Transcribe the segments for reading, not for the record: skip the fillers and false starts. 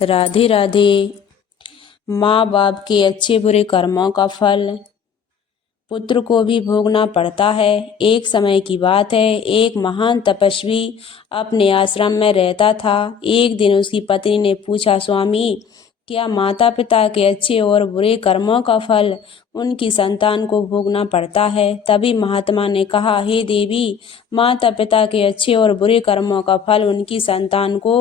राधे राधे। माँ बाप के अच्छे बुरे कर्मों का फल पुत्र को भी भोगना पड़ता है। एक समय की बात है, एक महान तपस्वी अपने आश्रम में रहता था। एक दिन उसकी पत्नी ने पूछा, स्वामी, क्या माता पिता के अच्छे और बुरे कर्मों का फल उनकी संतान को भोगना पड़ता है? तभी महात्मा ने कहा, हे देवी, माता पिता के अच्छे और बुरे कर्मों का फल उनकी संतान को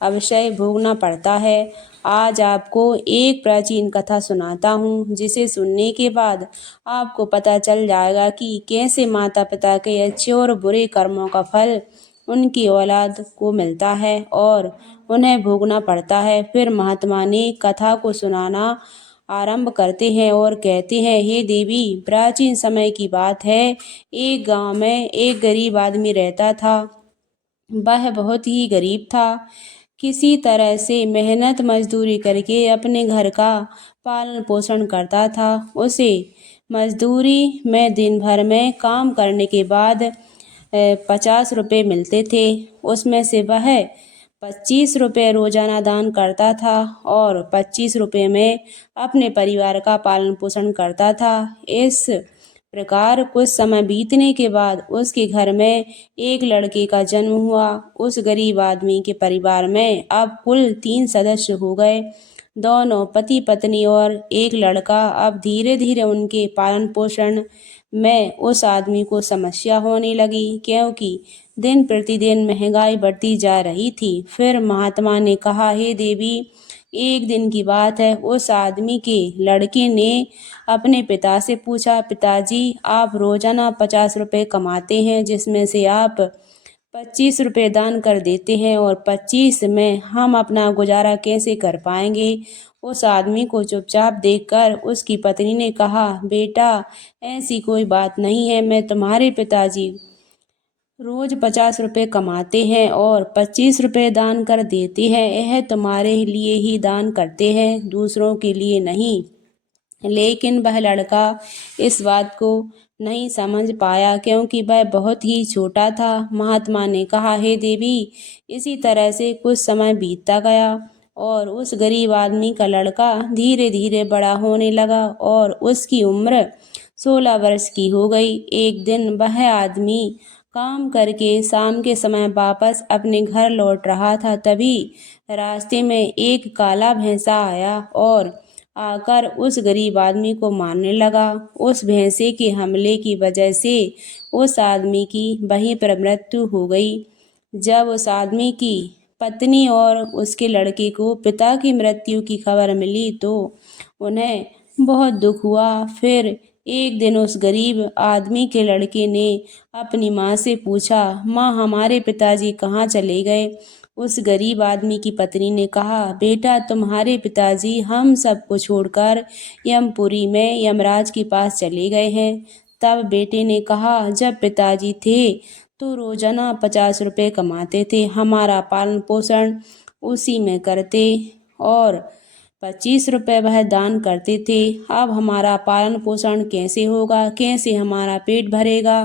अवश्य भोगना पड़ता है। आज आपको एक प्राचीन कथा सुनाता हूँ, जिसे सुनने के बाद आपको पता चल जाएगा कि कैसे माता पिता के अच्छे और बुरे कर्मों का फल उनकी औलाद को मिलता है और उन्हें भोगना पड़ता है। फिर महात्मा ने कथा को सुनाना आरंभ करते हैं और कहते हैं, हे देवी, प्राचीन समय की बात है। एक गांव में एक गरीब आदमी रहता था। वह बहुत ही गरीब था। किसी तरह से मेहनत मजदूरी करके अपने घर का पालन पोषण करता था। उसे मजदूरी में दिन भर में काम करने के बाद 50 रुपये मिलते थे। उसमें से वह 25 रुपये रोजाना दान करता था और 25 रुपये में अपने परिवार का पालन पोषण करता था। इस प्रकार कुछ समय बीतने के बाद उसके घर में एक लड़के का जन्म हुआ। उस गरीब आदमी के परिवार में अब कुल 3 सदस्य हो गए। दोनों पति पत्नी और एक लड़का। अब धीरे धीरे उनके पालन पोषण में उस आदमी को समस्या होने लगी, क्योंकि दिन प्रतिदिन महंगाई बढ़ती जा रही थी। फिर महात्मा ने कहा, हे देवी, एक दिन की बात है, उस आदमी के लड़के ने अपने पिता से पूछा, पिताजी, आप रोजाना 50 रुपये कमाते हैं, जिसमें से आप 25 रुपये दान कर देते हैं और 25 में हम अपना गुजारा कैसे कर पाएंगे? उस आदमी को चुपचाप देखकर उसकी पत्नी ने कहा, बेटा, ऐसी कोई बात नहीं है। मैं तुम्हारे पिताजी रोज 50 रुपये कमाते हैं और 25 रुपये दान कर देते हैं। यह तुम्हारे लिए ही दान करते हैं, दूसरों के लिए नहीं। लेकिन वह लड़का इस बात को नहीं समझ पाया, क्योंकि वह बहुत ही छोटा था। महात्मा ने कहा, हे देवी, इसी तरह से कुछ समय बीतता गया और उस गरीब आदमी का लड़का धीरे धीरे बड़ा होने लगा और उसकी उम्र 16 वर्ष की हो गई। एक दिन वह आदमी काम करके शाम के समय वापस अपने घर लौट रहा था। तभी रास्ते में एक काला भैंसा आया और आकर उस गरीब आदमी को मारने लगा। उस भैंसे के हमले की वजह से उस आदमी की वहीं पर मृत्यु हो गई। जब उस आदमी की पत्नी और उसके लड़के को पिता की मृत्यु की खबर मिली तो उन्हें बहुत दुख हुआ। फिर एक दिन उस गरीब आदमी के लड़के ने अपनी माँ से पूछा, माँ, हमारे पिताजी कहाँ चले गए? उस गरीब आदमी की पत्नी ने कहा, बेटा, तुम्हारे पिताजी हम सबको छोड़कर यमपुरी में यमराज के पास चले गए हैं। तब बेटे ने कहा, जब पिताजी थे तो रोजाना 50 रुपये कमाते थे, हमारा पालन पोषण उसी में करते और 25 रुपये वह दान करते थे। अब हमारा पालन पोषण कैसे होगा? कैसे हमारा पेट भरेगा?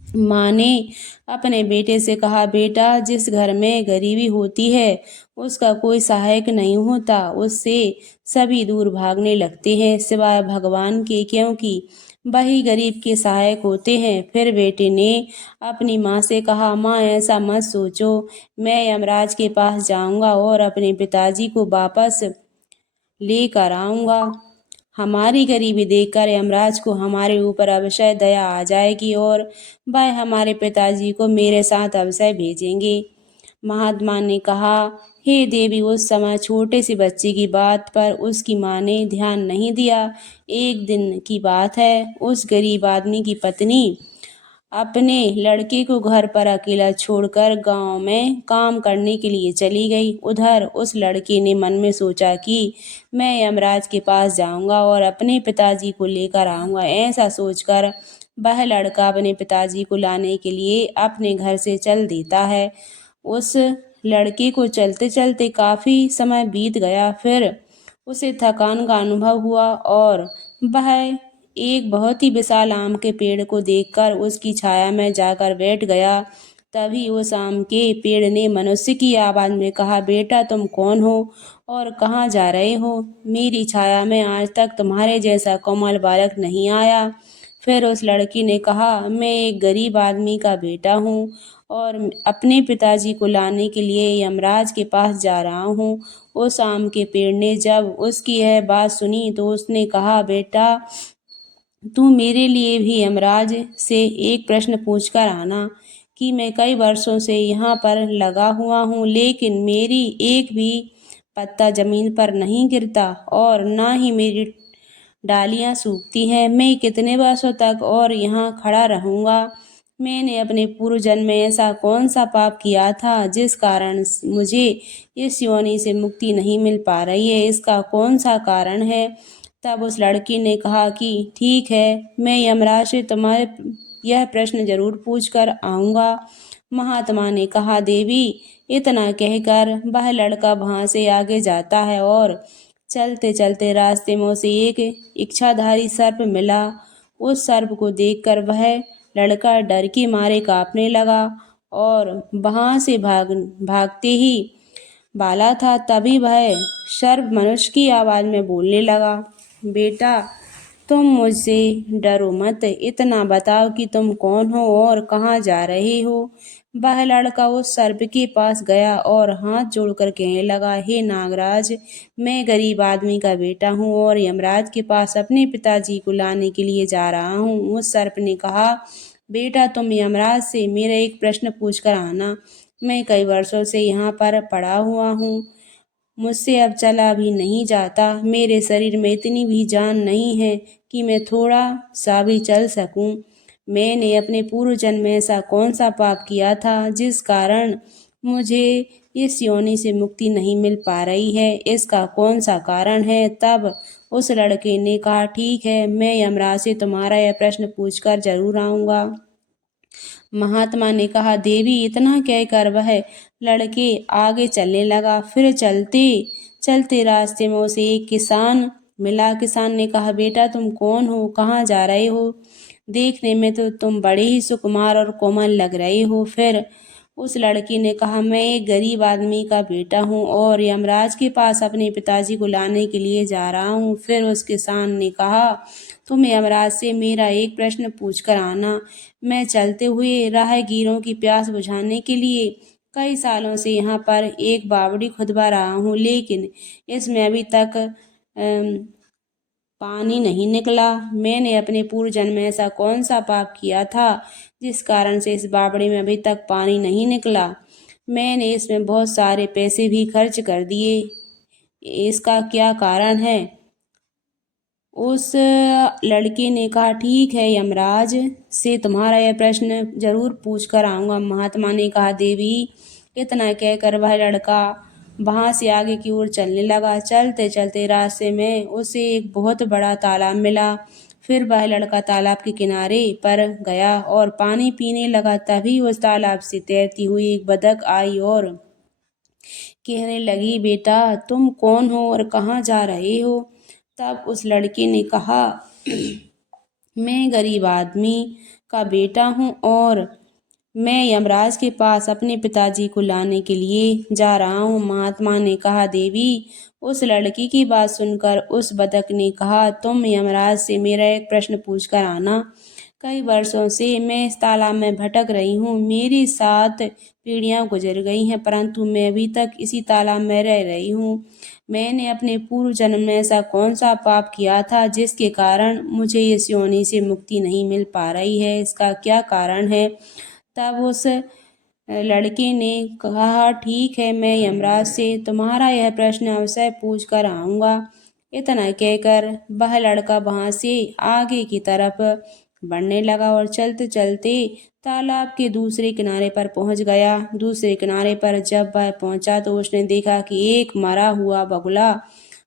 माँ ने अपने बेटे से कहा, बेटा, जिस घर में गरीबी होती है उसका कोई सहायक नहीं होता, उससे सभी दूर भागने लगते हैं सिवाय भगवान के, क्योंकि वही गरीब के सहायक होते हैं। फिर बेटे ने अपनी माँ से कहा, माँ, ऐसा मत सोचो, मैं यमराज के पास जाऊंगा और अपने पिताजी को वापस लेकर आऊंगा। हमारी गरीबी देखकर यमराज को हमारे ऊपर अवश्य दया आ जाएगी और वह हमारे पिताजी को मेरे साथ अवश्य भेजेंगे। महात्मा ने कहा, हे देवी, उस समय छोटे से बच्चे की बात पर उसकी माँ ने ध्यान नहीं दिया। एक दिन की बात है, उस गरीब आदमी की पत्नी अपने लड़के को घर पर अकेला छोड़कर गांव में काम करने के लिए चली गई। उधर उस लड़के ने मन में सोचा कि मैं यमराज के पास जाऊंगा और अपने पिताजी को लेकर आऊंगा। ऐसा सोचकर वह लड़का अपने पिताजी को लाने के लिए अपने घर से चल देता है। उस लड़के को चलते चलते काफी समय बीत गया। फिर उसे थकान का अनुभव हुआ और वह एक बहुत ही विशाल आम के पेड़ को देखकर उसकी छाया में जाकर बैठ गया। तभी उस आम के पेड़ ने मनुष्य की आवाज में कहा, बेटा तुम कौन हो और कहाँ जा रहे हो? मेरी छाया में आज तक तुम्हारे जैसा कोमल बालक नहीं आया। फिर उस लड़की ने कहा, मैं एक गरीब आदमी का बेटा हूँ और अपने पिताजी को लाने के लिए यमराज के पास जा रहा हूँ। उस आम के पेड़ ने जब उसकी यह बात सुनी तो उसने कहा, बेटा तू मेरे लिए भी यमराज से एक प्रश्न पूछकर आना कि मैं कई वर्षों से यहाँ पर लगा हुआ हूँ, लेकिन मेरी एक भी पत्ता जमीन पर नहीं गिरता और ना ही मेरी डालियाँ सूखती हैं। मैं कितने वर्षों तक और यहाँ खड़ा रहूँगा? मैंने अपने पूर्व जन्म में ऐसा कौन सा पाप किया था जिस कारण मुझे इस योनि से मुक्ति नहीं मिल पा रही है? इसका कौन सा कारण है? तब उस लड़की ने कहा कि ठीक है, मैं यमराज से तुम्हारे यह प्रश्न जरूर पूछ कर आऊँगा। महात्मा ने कहा, देवी इतना कहकर वह लड़का वहाँ से आगे जाता है और चलते चलते रास्ते में उसे एक इच्छाधारी सर्प मिला। उस सर्प को देखकर वह लड़का डर के मारे कांपने लगा और वहाँ से भागते ही बाला था। तभी वह सर्प मनुष्य की आवाज में बोलने लगा, बेटा तुम मुझसे डरो मत, इतना बताओ कि तुम कौन हो और कहाँ जा रहे हो? वह लड़का उस सर्प के पास गया और हाथ जोड़कर कहने लगा, हे नागराज, मैं गरीब आदमी का बेटा हूँ और यमराज के पास अपने पिताजी को लाने के लिए जा रहा हूँ। उस सर्प ने कहा, बेटा तुम यमराज से मेरा एक प्रश्न पूछ कर आना। मैं कई वर्षों से यहाँ पर पड़ा हुआ हूँ, मुझसे अब चला भी नहीं जाता। मेरे शरीर में इतनी भी जान नहीं है कि मैं थोड़ा सा भी चल सकूं। मैंने अपने पूर्व जन्म में ऐसा कौन सा पाप किया था जिस कारण मुझे इस योनि से मुक्ति नहीं मिल पा रही है? इसका कौन सा कारण है? तब उस लड़के ने कहा, ठीक है, मैं यमराज से तुम्हारा यह प्रश्न पूछकर जरूर आऊंगा। महात्मा ने कहा, देवी इतना कहकर वह लड़के आगे चलने लगा। फिर चलते चलते रास्ते में उसे एक किसान मिला। किसान ने कहा, बेटा तुम कौन हो, कहाँ जा रहे हो? देखने में तो तुम बड़े ही सुकुमार और कोमल लग रहे हो। फिर उस लड़की ने कहा, मैं एक गरीब आदमी का बेटा हूँ और यमराज के पास अपने पिताजी को लाने के लिए जा रहा हूँ। फिर उस किसान ने कहा, तुम यमराज से मेरा एक प्रश्न पूछ कर आना। मैं चलते हुए राहगीरों की प्यास बुझाने के लिए कई सालों से यहाँ पर एक बावड़ी खुदवा रहा हूँ, लेकिन इसमें अभी तक पानी नहीं निकला। मैंने अपने पूर्व जन्म में ऐसा कौन सा पाप किया था जिस कारण से इस बावड़ी में अभी तक पानी नहीं निकला? मैंने इसमें बहुत सारे पैसे भी खर्च कर दिए, इसका क्या कारण है? उस लड़के ने कहा, ठीक है, यमराज से तुम्हारा यह प्रश्न जरूर पूछ कर आऊँगा। महात्मा ने कहा, देवी इतना कहकर वह लड़का वहाँ से आगे की ओर चलने लगा। चलते चलते रास्ते में उसे एक बहुत बड़ा तालाब मिला। फिर वह लड़का तालाब के किनारे पर गया और पानी पीने लगा। तभी उस तालाब से तैरती हुई एक बतख आई और कहने लगी, बेटा तुम कौन हो और कहाँ जा रहे हो? तब उस लड़के ने कहा, मैं गरीब आदमी का बेटा हूँ और मैं यमराज के पास अपने पिताजी को लाने के लिए जा रहा हूँ। महात्मा ने कहा, देवी उस लड़की की बात सुनकर उस बतख ने कहा, तुम यमराज से मेरा एक प्रश्न पूछ कर आना। कई वर्षों से मैं इस तालाब में भटक रही हूँ, मेरी 7 पीढ़ियाँ गुजर गई हैं, परंतु मैं अभी तक इसी तालाब में रह रही हूँ। मैंने अपने पूर्व जन्म में ऐसा कौन सा पाप किया था जिसके कारण मुझे इस योनि से मुक्ति नहीं मिल पा रही है? इसका क्या कारण है? तब उस लड़के ने कहा, ठीक है, मैं यमराज से तुम्हारा यह प्रश्न अवश्य पूछ कर आऊँगा। इतना कहकर वह लड़का वहाँ से आगे की तरफ बढ़ने लगा और चलते चलते तालाब के दूसरे किनारे पर पहुँच गया। दूसरे किनारे पर जब वह पहुँचा तो उसने देखा कि एक मरा हुआ बगुला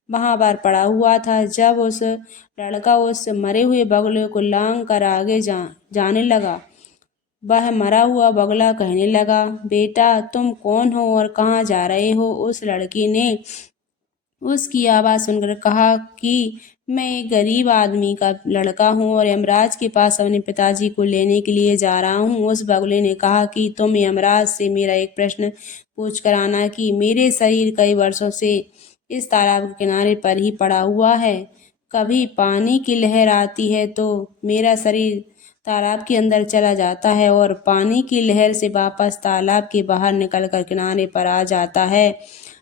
वहाँ पर पड़ा हुआ था। जब उस लड़का उस मरे हुए बगुले को लांग कर आगे जाने लगा, वह मरा हुआ बगुला कहने लगा, बेटा तुम कौन हो और कहाँ जा रहे हो? उस लड़की ने उसकी आवाज़ सुनकर कहा कि मैं एक गरीब आदमी का लड़का हूँ और यमराज के पास अपने पिताजी को लेने के लिए जा रहा हूँ। उस बगुले ने कहा कि तुम यमराज से मेरा एक प्रश्न पूछ कर आना कि मेरे शरीर कई वर्षों से इस तालाब के किनारे पर ही पड़ा हुआ है। कभी पानी की लहर आती है तो मेरा शरीर तालाब के अंदर चला जाता है और पानी की लहर से वापस तालाब के बाहर निकलकर किनारे पर आ जाता है।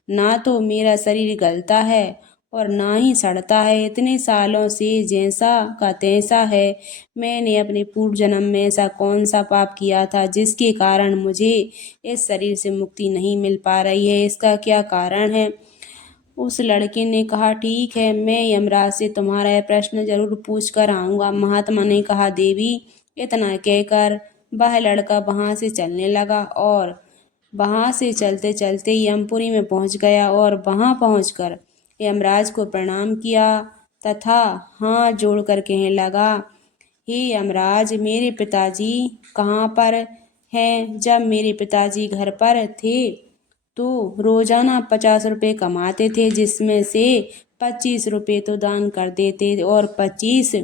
ना तो मेरा शरीर गलता है और ना ही सड़ता है। इतने सालों से जैसा का तैसा है। मैंने अपने पूर्व जन्म में ऐसा कौन सा पाप किया था जिसके कारण मुझे इस शरीर से मुक्ति नहीं मिल पा रही है? इसका क्या कारण है? उस लड़के ने कहा, ठीक है, मैं यमराज से तुम्हारा यह प्रश्न जरूर पूछ कर आऊँगा। महात्मा ने कहा, देवी। इतना कहकर वह लड़का वहाँ से चलने लगा और वहाँ से चलते चलते यमपुरी में पहुँच गया और वहाँ पहुँचकर यमराज को प्रणाम किया तथा हाथ जोड़कर कहने लगा, हे यमराज, मेरे पिताजी कहाँ पर हैं? जब मेरे पिताजी घर पर थे तो रोजाना 50 रुपये कमाते थे, जिसमें से 25 रुपये तो दान कर देते और 25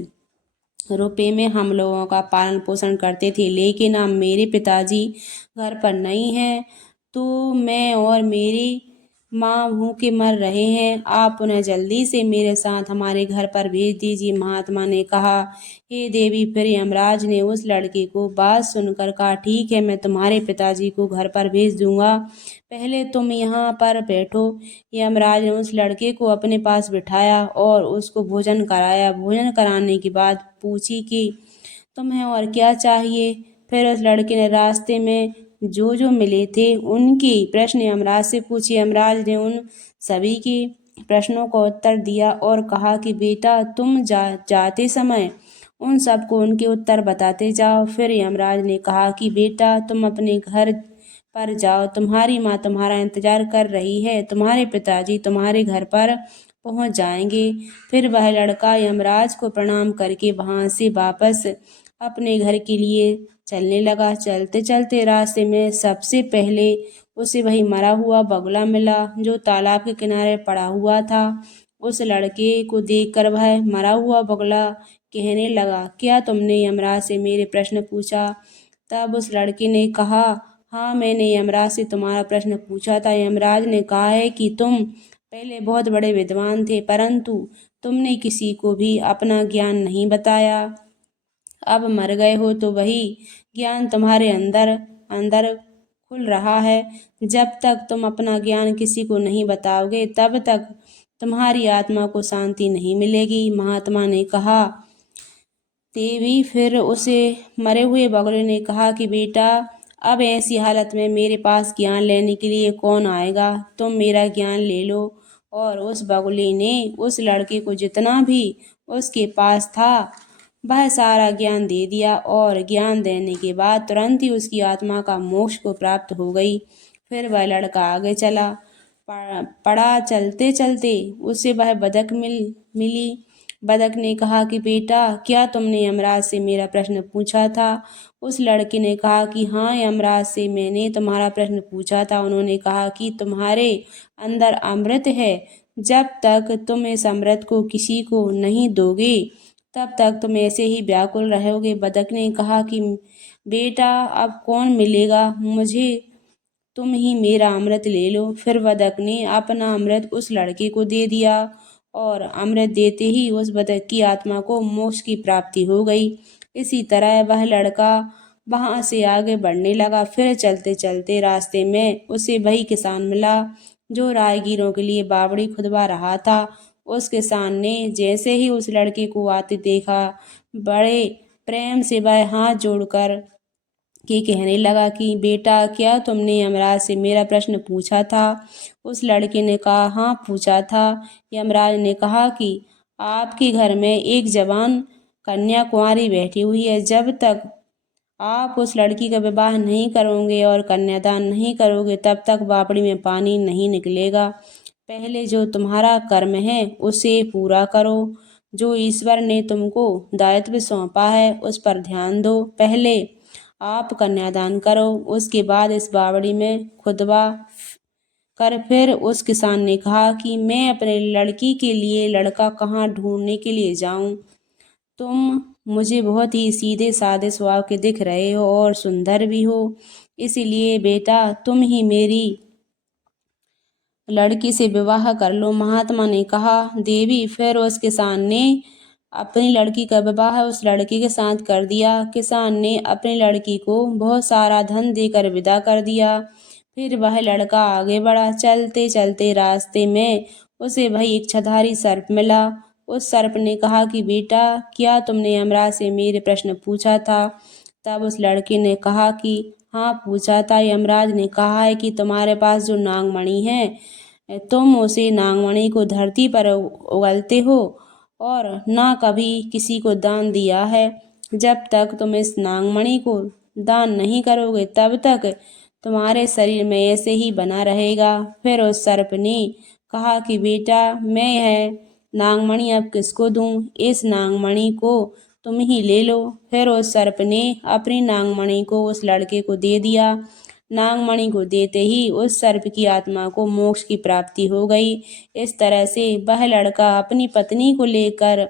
रुपये में हम लोगों का पालन पोषण करते थे। लेकिन अब मेरे पिताजी घर पर नहीं हैं तो मैं और मेरी माँ भूखे मर रहे हैं। आप उन्हें जल्दी से मेरे साथ हमारे घर पर भेज दीजिए। महात्मा ने कहा, हे देवी। फिर यमराज ने उस लड़के को बात सुनकर कहा, ठीक है, मैं तुम्हारे पिताजी को घर पर भेज दूंगा, पहले तुम यहाँ पर बैठो। यमराज ने उस लड़के को अपने पास बिठाया और उसको भोजन कराया। भोजन कराने के बाद पूछी कि तुम्हें और क्या चाहिए? फिर उस लड़के ने रास्ते में जो जो मिले थे उनकी प्रश्न यमराज से पूछे। यमराज ने उन सभी के प्रश्नों का उत्तर दिया और कहा कि बेटा, तुम जाते समय उन सबको उनके उत्तर बताते जाओ। फिर यमराज ने कहा कि बेटा, तुम अपने घर पर जाओ, तुम्हारी माँ तुम्हारा इंतजार कर रही है, तुम्हारे पिताजी तुम्हारे घर पर पहुंच जाएंगे। फिर वह लड़का यमराज को प्रणाम करके वहां से वापस अपने घर के लिए चलने लगा। चलते चलते रास्ते में सबसे पहले उसे वही मरा हुआ बगुला मिला जो तालाब के किनारे पड़ा हुआ था। उस लड़के को देखकर वह मरा हुआ बगुला कहने लगा, क्या तुमने यमराज से मेरे प्रश्न पूछा? तब उस लड़के ने कहा, हाँ, मैंने यमराज से तुम्हारा प्रश्न पूछा था। यमराज ने कहा है कि तुम पहले बहुत बड़े विद्वान थे, परंतु तुमने किसी को भी अपना ज्ञान नहीं बताया। अब मर गए हो तो वही ज्ञान तुम्हारे अंदर अंदर खुल रहा है। जब तक तुम अपना ज्ञान किसी को नहीं बताओगे तब तक तुम्हारी आत्मा को शांति नहीं मिलेगी। महात्मा ने कहा, देवी। फिर उसे मरे हुए बगुले ने कहा कि बेटा, अब ऐसी हालत में मेरे पास ज्ञान लेने के लिए कौन आएगा? तुम मेरा ज्ञान ले लो। और उस बगुले ने उस लड़के को जितना भी उसके पास था वह सारा ज्ञान दे दिया और ज्ञान देने के बाद तुरंत ही उसकी आत्मा का मोक्ष को प्राप्त हो गई। फिर वह लड़का आगे चला पड़ा। चलते चलते उसे वह बतख मिली। बतख ने कहा कि बेटा, क्या तुमने यमराज से मेरा प्रश्न पूछा था? उस लड़के ने कहा कि हाँ, यमराज से मैंने तुम्हारा प्रश्न पूछा था। उन्होंने कहा कि तुम्हारे अंदर अमृत है, जब तक तुम इस अमृत को किसी को नहीं दोगे तब तक तुम ऐसे ही व्याकुल रहोगे। बतख ने कहा कि बेटा, अब कौन मिलेगा मुझे, तुम ही मेरा अमृत ले लो। फिर बतख ने अपना अमृत उस लड़के को दे दिया और अमृत देते ही उस बतख की आत्मा को मोक्ष की प्राप्ति हो गई। इसी तरह वह लड़का वहां से आगे बढ़ने लगा। फिर चलते चलते रास्ते में उसे वही किसान मिला जो राहगीरों के लिए बावड़ी खुदवा रहा था। उस किसान ने जैसे ही उस लड़के को आते देखा, बड़े प्रेम से वह हाथ जोड़कर के कहने लगा कि बेटा, क्या तुमने यमराज से मेरा प्रश्न पूछा था? उस लड़के ने कहा, हाँ, पूछा था। यमराज ने कहा कि आपके घर में एक जवान कन्या कुंवारी बैठी हुई है। जब तक आप उस लड़की का विवाह नहीं करोगे और कन्यादान नहीं करोगे तब तक बावड़ी में पानी नहीं निकलेगा। पहले जो तुम्हारा कर्म है उसे पूरा करो। जो ईश्वर ने तुमको दायित्व सौंपा है उस पर ध्यान दो। पहले आप कन्यादान करो, उसके बाद इस बावड़ी में खुदवा कर फिर उस किसान ने कहा कि मैं अपने लड़की के लिए लड़का कहाँ ढूंढने के लिए जाऊं। तुम मुझे बहुत ही सीधे साधे स्वभाव के दिख रहे हो और सुंदर भी हो, इसीलिए बेटा तुम ही मेरी लड़की से विवाह कर लो। महात्मा ने कहा, देवी। फिर उस किसान ने अपनी लड़की का विवाह उस लड़के के साथ कर दिया। किसान ने अपनी लड़की को बहुत सारा धन देकर विदा कर दिया। फिर वह लड़का आगे बढ़ा। चलते चलते रास्ते में उसे वही इच्छाधारी सर्प मिला। उस सर्प ने कहा कि बेटा, क्या तुमने यमराज से मेरे प्रश्न पूछा था? तब उस लड़के ने कहा कि हाँ, पूछा था। यमराज ने कहा है कि तुम्हारे पास जो नागमणि है, तुम उसे नागमणि को धरती पर उगलते हो और ना कभी किसी को दान दिया है। जब तक तुम इस नागमणि को दान नहीं करोगे तब तक तुम्हारे शरीर में ऐसे ही बना रहेगा। फिर उस सर्प ने कहा कि बेटा, मैं यह नागमणि अब किसको दूं? इस नागमणि को तुम ही ले लो। फिर उस सर्प ने अपनी नागमणि को उस लड़के को दे दिया। नागमणि को देते ही उस सर्प की आत्मा को मोक्ष की प्राप्ति हो गई। इस तरह से वह लड़का अपनी पत्नी को लेकर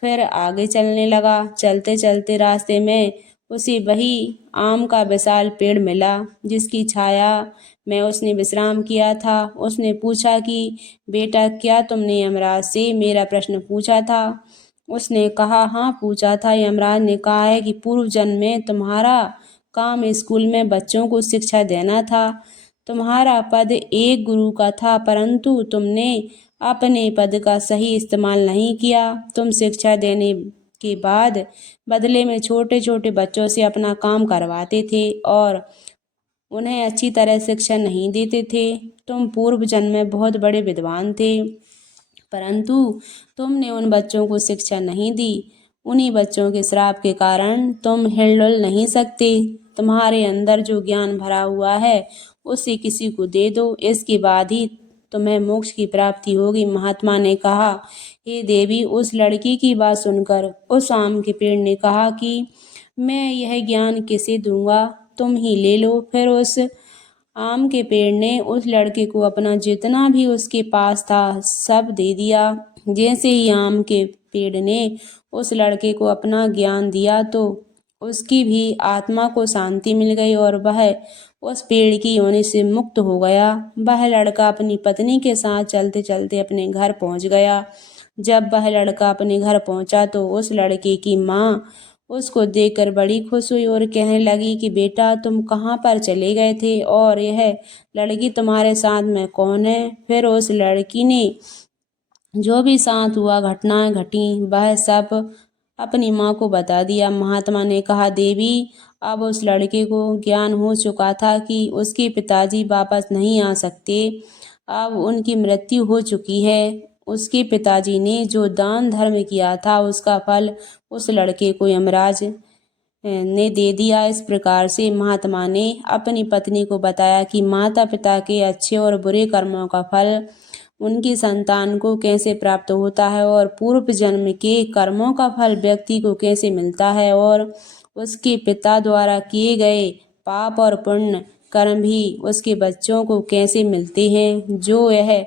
फिर आगे चलने लगा। चलते चलते रास्ते में उसे वही आम का विशाल पेड़ मिला जिसकी छाया में उसने विश्राम किया था। उसने पूछा कि बेटा, क्या तुमने यमराज से मेरा प्रश्न पूछा था? उसने कहा, हाँ, पूछा था। यमराज ने कहा है कि पूर्व जन्म में तुम्हारा काम स्कूल में बच्चों को शिक्षा देना था। तुम्हारा पद एक गुरु का था, परंतु तुमने अपने पद का सही इस्तेमाल नहीं किया। तुम शिक्षा देने के बाद बदले में छोटे छोटे बच्चों से अपना काम करवाते थे और उन्हें अच्छी तरह शिक्षा नहीं देते थे। तुम पूर्व जन्म में बहुत बड़े विद्वान थे, परंतु तुमने उन बच्चों को शिक्षा नहीं दी। उन्हीं बच्चों के श्राप के कारण तुम हिलडुल नहीं सकते। तुम्हारे अंदर जो ज्ञान भरा हुआ है उसे किसी को दे दो, इसके बाद ही तुम्हें मोक्ष की प्राप्ति होगी। महात्मा ने कहा, हे देवी। उस लड़की की बात सुनकर उस आम के पेड़ ने कहा कि मैं यह ज्ञान किसे दूंगा, तुम ही ले लो। फिर उस आम के पेड़ ने उस लड़के को अपना जितना भी उसके पास था सब दे दिया। जैसे ही आम के पेड़ ने उस लड़के को अपना ज्ञान दिया तो उसकी भी आत्मा को शांति मिल गई और वह उस पेड़ की योनि से मुक्त हो गया। वह लड़का अपनी पत्नी के साथ चलते चलते अपने घर पहुंच गया। जब वह लड़का अपने घर पहुंचा तो उस लड़के की माँ उसको देखकर बड़ी खुश हुई और कहने लगी कि बेटा, तुम कहाँ पर चले गए थे और यह लड़की तुम्हारे साथ में कौन है? फिर उस लड़की ने जो भी साथ हुआ, घटनाएं घटी, वह सब अपनी माँ को बता दिया। महात्मा ने कहा, देवी, अब उस लड़के को ज्ञान हो चुका था कि उसके पिताजी वापस नहीं आ सकते। अब उनकी मृत्यु हो चुकी है। उसके पिताजी ने जो दान धर्म किया था उसका फल उस लड़के को यमराज ने दे दिया। इस प्रकार से महात्मा ने अपनी पत्नी को बताया कि माता पिता के अच्छे और बुरे कर्मों का फल उनकी संतान को कैसे प्राप्त होता है और पूर्व जन्म के कर्मों का फल व्यक्ति को कैसे मिलता है और उसके पिता द्वारा किए गए पाप और पुण्य कर्म भी उसके बच्चों को कैसे मिलते हैं। जो यह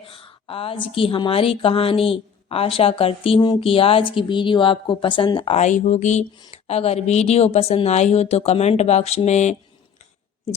आज की हमारी कहानी, आशा करती हूँ कि आज की वीडियो आपको पसंद आई होगी। अगर वीडियो पसंद आई हो तो कमेंट बॉक्स में